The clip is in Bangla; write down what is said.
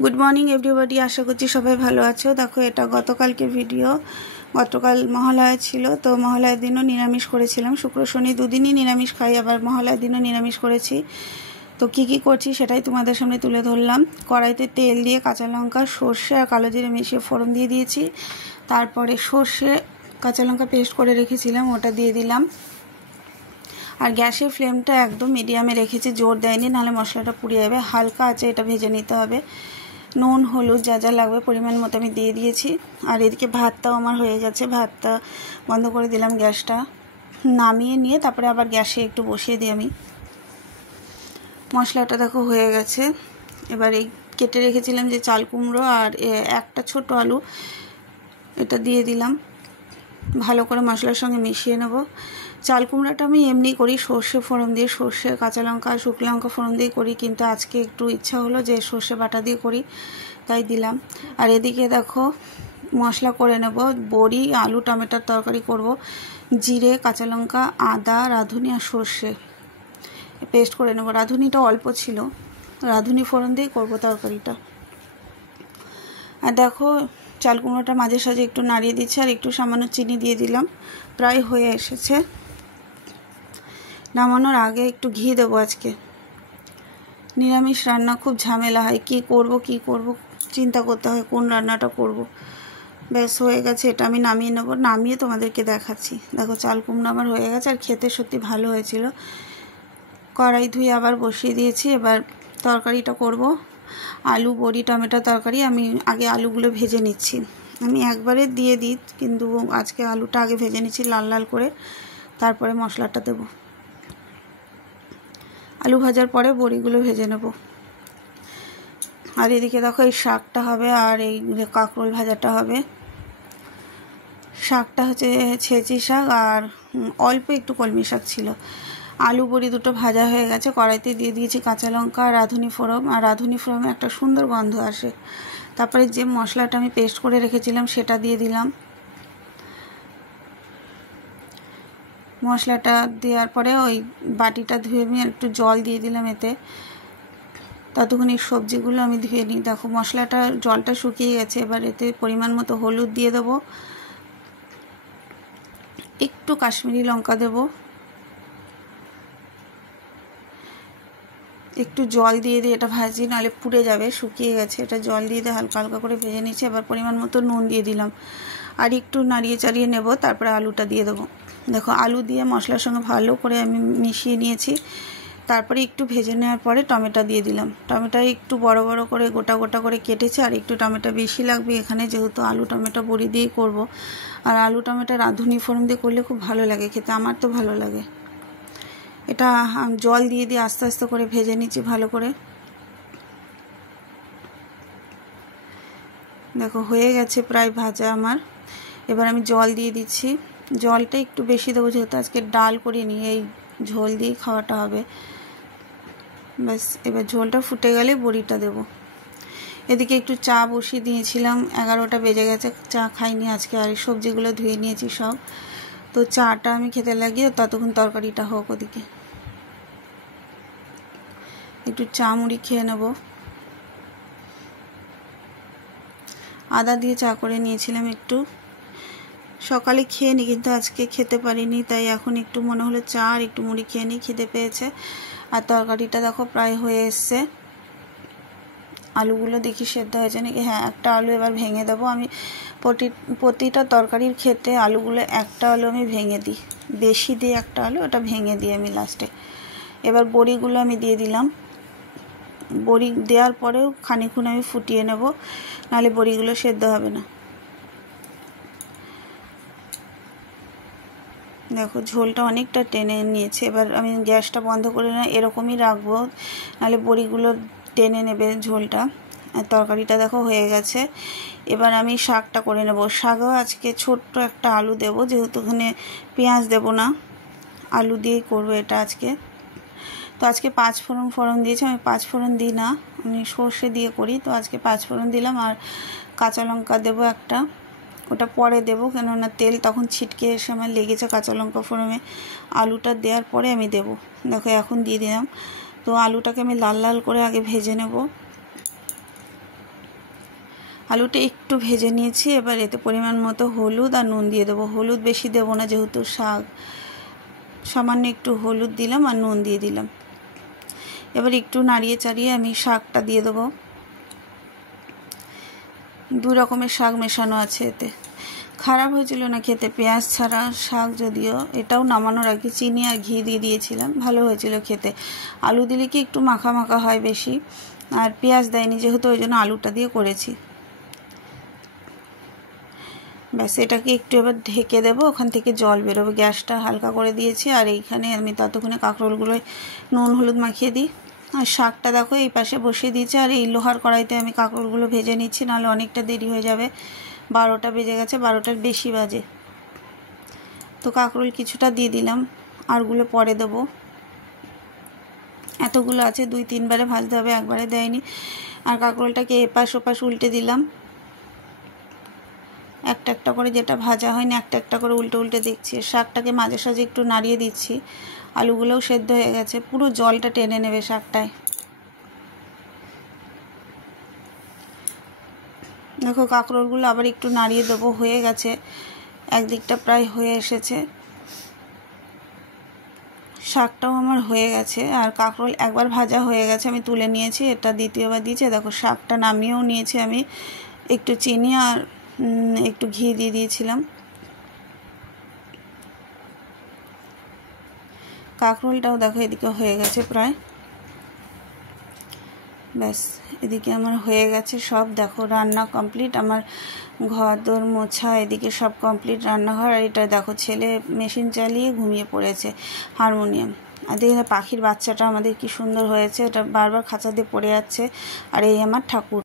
गुड मर्निंग एवरीबडी आशा करছি সবাই ভালো আছো। দেখো এটা গতকালকের ভিডিও। গতকাল মহালয়া ছিল, তো মহালয়ার দিনও নিরামিষ করেছিলাম। শুক্র শনি দুদিনই নিরামিষ খাই, আবার মহালয়ার দিনও নিরামিষ করেছি। তো কি কি করছি সেটাই তোমাদের সামনে তুলে ধরলাম। কড়াইতে তেল দিয়ে কাঁচা লঙ্কা, সর্ষে আর কালো জিরে মিশিয়ে ফোড়ন দিয়ে দিয়েছি। তারপরে সর্ষে কাঁচা লঙ্কা পেস্ট করে রেখেছিলাম, ওটা দিয়ে দিলাম। আর গ্যাসের ফ্লেমটা একদম মিডিয়ামে রেখেছি, জোর দেয়নি, নাহলে মশলাটা পুড়ে যাবে। হালকা আছে এটা ভেজে নিতে হবে। নুন হলুদ যা যা লাগবে পরিমাণ মতো আমি দিয়ে দিয়েছি। আর এদিকে ভাতটাও আমার হয়ে গেছে, ভাতটা বন্ধ করে দিলাম, গ্যাসটা নামিয়ে নিয়ে তারপরে আবার গ্যাসে একটু বসিয়ে দিই আমি। মশলাটা দেখো হয়ে গেছে। এবার এই কেটে রেখেছিলাম যে চাল কুমড়ো আর একটা ছোট আলু, এটা দিয়ে দিলাম। ভালো করে মশলার সঙ্গে মিশিয়ে নেব। চাল কুমড়াটা আমি এমনি করি, সর্ষে ফোড়ন দিয়ে, সর্ষে কাঁচা লঙ্কা শুকনো লঙ্কা ফোড়ন দিয়ে করি, কিন্তু আজকে একটু ইচ্ছা হলো যে সর্ষে বাটা দিয়ে করি, তাই দিলাম। আর এদিকে দেখো মশলা করে নেব। বড়ি আলু টমেটোর তরকারি করব। জিরে কাঁচা লঙ্কা আদা রাঁধুনি আর সর্ষে পেস্ট করে নেব। রাঁধুনিটা অল্প ছিল, রাঁধুনি ফোড়ন দিয়ে করব তরকারিটা। আর দেখো চাল কুমড়োটা মাঝে সাঝে একটু নাড়িয়ে দিচ্ছি, আর একটু সামান্য চিনি দিয়ে দিলাম। প্রায় হয়ে এসেছে। নামানোর আগে একটু ঘি দেবো। আজকে নিরামিষ রান্না খুব ঝামেলা হয়, কি করব চিন্তা করতে হয় কোন রান্নাটা করব। ব্যাস হয়ে গেছে, এটা আমি নামিয়ে নেব। নামিয়ে তোমাদেরকে দেখাচ্ছি। দেখো চাল কুমড়ো আমার হয়ে গেছে, আর খেতে সত্যি ভালো হয়েছিল। কড়াই ধুয়ে আবার বসিয়ে দিয়েছি। এবার তরকারিটা করব। আলু বড়ি টমেটো তরকারি। আমি আগে আলুগুলো ভেজে নিচ্ছি। আমি একবারে দিয়ে দিই, কিন্তু আজকে আলুটা আগে ভেজে নিচ্ছি লাল লাল করে, তারপরে মশলাটা দেব। আলু ভাজার পরে বড়িগুলো ভেজে নেব। আর এদিকে দেখো এই শাকটা হবে, আর এই কাঁকরোল ভাজাটা হবে। শাকটা হচ্ছে ছেঁচি শাক, আর অল্প একটু কলমি শাক ছিল। আলু বড়ি দুটো ভাজা হয়ে গেছে। কড়াইতে দিয়ে দিয়েছি কাঁচা লঙ্কা আর রাঁধুনি ফোড়ন, আর রাঁধুনি ফোড়নে একটা সুন্দর গন্ধ আসে। তারপরে যে মশলাটা আমি পেস্ট করে রেখেছিলাম সেটা দিয়ে দিলাম। মশলাটা দেওয়ার পরে ওই বাটিটা ধুয়ে আমি একটু জল দিয়ে দিলাম এতে। ততক্ষণ এই সবজিগুলো আমি ধুয়ে নিই। দেখো মশলাটা জলটা শুকিয়ে গেছে। এবার এতে পরিমাণ মতো হলুদ দিয়ে দেবো, একটু কাশ্মীরি লঙ্কা দেব, একটু জল দিয়ে এটা ভাজি, নাহলে পুড়ে যাবে। শুকিয়ে গেছে, এটা জল দিয়ে হালকা হালকা করে ভেজে নিচ্ছি। এবার পরিমাণ মতো নুন দিয়ে দিলাম, আর একটু নাড়িয়ে চাড়িয়ে নেব। তারপরে আলুটা দিয়ে দেবো। দেখো আলু দিয়ে মশলার সঙ্গে ভালো করে আমি মিশিয়ে নিয়েছি। তারপরে একটু ভেজে নেওয়ার পরে টমেটো দিয়ে দিলাম। টমেটো একটু বড় বড় করে গোটা গোটা করে কেটেছি, আর একটু টমেটো বেশি লাগবে এখানে, যেহেতু আলু টমেটো বড়ি দিয়েই করব। আর আলু টমেটো রাঁধুনি ফোড়ন দিয়ে করলে খুব ভালো লাগে খেতে, আমার তো ভালো লাগে। এটা জল দিয়ে দিয়ে আস্তে আস্তে করে ভেজে নিচ্ছি ভালো করে। দেখো হয়ে গেছে প্রায় ভাজা আমার। এবার আমি জল দিয়ে দিচ্ছি। জলটা একটু বেশি দেবো, যেহেতু আজকে ডাল করিনি, এই ঝোল দিয়ে খাওয়াটা হবে। ব্যাস এবার ঝোলটা ফুটে গেলে বড়িটা দেব। এদিকে একটু চা বসিয়ে দিয়েছিলাম, 11টা বেজে গেছে, চা খাইনি আজকে। আর সবজিগুলো ধুয়ে নিয়েছি সব, তো চাটা আমি খেতে লাগিয়ে ততক্ষণ তরকারিটা হোক। ওদিকে একটু চা মুড়ি খেয়ে নেব। আদা দিয়ে চা করে নিয়েছিলাম একটু, সকালে খেয়ে নিই, কিন্তু আজকে খেতে পারিনি, তাই এখন একটু মনে হলো চা আর একটু মুড়ি খেয়ে নিই, খিদে পেয়েছে। আর তরকারিটা দেখো প্রায় হয়ে এসছে। আলুগুলো দেখি সেদ্ধ হয়েছে নাকি। হ্যাঁ, একটা আলু এবার ভেঙে দেবো। আমি প্রতিটা তরকারির ক্ষেত্রে আলুগুলো একটা আলু আমি ভেঙে দিই, বেশি দিয়ে একটা আলু, ওটা ভেঙে দিই আমি লাস্টে। এবার বড়িগুলো আমি দিয়ে দিলাম। বড়ি দেওয়ার পরেও খানিকক্ষণ আমি ফুটিয়ে নেব, নাহলে বড়িগুলো সেদ্ধ হবে না। দেখো ঝোলটা অনেকটা টেনে নিয়েছে। এবার আমি গ্যাসটা বন্ধ করে না এরকমই রাখবো, নাহলে বড়িগুলো টেনে নেবে ঝোলটা। আর তরকারিটা দেখো হয়ে গেছে। এবার আমি শাকটা করে নেব। শাকও আজকে ছোট্ট একটা আলু দেব, যেহেতু ওখানে পেঁয়াজ দেব না, আলু দিয়েই করবো এটা আজকে। তো আজকে 5 ফোড়ন দিয়েছি। আমি 5 ফোড়ন দিই না, আমি সর্ষে দিয়ে করি, তো আজকে 5 ফোড়ন দিলাম। আর কাঁচা লঙ্কা দেবো একটা, ওটা পরে দেবো, কেননা তেল তখন ছিটকে এসে আমার লেগেছে কাঁচা লঙ্কা ফোড়নে। আলুটা দেওয়ার পরে আমি দেব। দেখো এখন দিয়ে দিলাম। তো আলুটাকে আমি লাল লাল করে আগে ভেজে নেব। আলুটা একটু ভেজে নিয়েছি। এবার এতে পরিমাণ মতো হলুদ আর নুন দিয়ে দেবো। হলুদ বেশি দেবো না, যেহেতু শাক। সামান্য একটু হলুদ দিলাম আর নুন দিয়ে দিলাম। এবার একটু নাড়িয়ে চাড়িয়ে আমি শাকটা দিয়ে দেবো। 2 রকমের শাক মেশানো আছে এতে। খারাপ হয়েছিল না খেতে, পেঁয়াজ ছাড়া শাক যদিও। এটাও নামানোর আগে চিনি আর ঘি দিয়ে দিয়েছিলাম, ভালো হয়েছিল খেতে। আলু দিলে কি একটু মাখা মাখা হয় বেশি, আর পেঁয়াজ দেয়নি যেহেতু, ওই জন্য আলুটা দিয়ে করেছি। ব্যাস, এটাকে একটু এবার ঢেকে দেবো, ওখান থেকে জল বেরোবে। গ্যাসটা হালকা করে দিয়েছি। আর এইখানে আমি ততক্ষণে কাঁকরোলগুলোয় নুন হলুদ মাখিয়ে দিই। আর শাকটা দেখো এই পাশে বসিয়ে দিয়েছি। আর এই লোহার কড়াইতে আমি কাঁকরোলগুলো ভেজে নিচ্ছি, নাহলে অনেকটা দেরি হয়ে যাবে। 12টা বেজে গেছে, 12টার বেশি বাজে। তো কাঁকরোল কিছুটা দিয়ে দিলাম, আরগুলো পরে দেবো। এতগুলো আছে, 2-3 বারে ভাজতে হবে, একবারে দেয়নি। আর কাঁকরোলটাকে এপাশ ওপাশ উল্টে দিলাম। একটা একটা করে, যেটা ভাজা হয়নি একটা একটা করে উল্টে উল্টে দেখছি। শাকটাকে মাঝে সাঝে একটু নাড়িয়ে দিচ্ছি। আলুগুলোও সেদ্ধ হয়ে গেছে, পুরো জলটা টেনে নেবে শাকটায়। দেখো কাঁকরোলগুলো আবার একটু নাড়িয়ে দেবো। হয়ে গেছে, একদিকটা প্রায় হয়ে এসেছে। শাকটাও আমার হয়ে গেছে। আর কাঁকরোল একবার ভাজা হয়ে গেছে, আমি তুলে নিয়েছি। এটা দ্বিতীয়বার দিয়েছি। দেখো শাকটা নামিয়েও নিয়েছি আমি। একটু চিনি আর একটু ঘি দিয়ে দিয়েছিলাম। কাঁকরোলটাও দেখো এদিকে হয়ে গেছে প্রায়। ব্যাস, এদিকে আমার হয়ে গেছে সব। দেখো রান্না কমপ্লিট, আমার ঘর দোর মোছা এদিকে সব কমপ্লিট, রান্নাঘর। আর এটা দেখো ছেলে মেশিন চালিয়ে ঘুমিয়ে পড়েছে, হারমোনিয়াম। আর দেখে পাখির বাচ্চাটা আমাদের কি সুন্দর হয়েছে, এটা বারবার খাঁচা দিয়ে পড়ে যাচ্ছে। আর এই আমার ঠাকুর।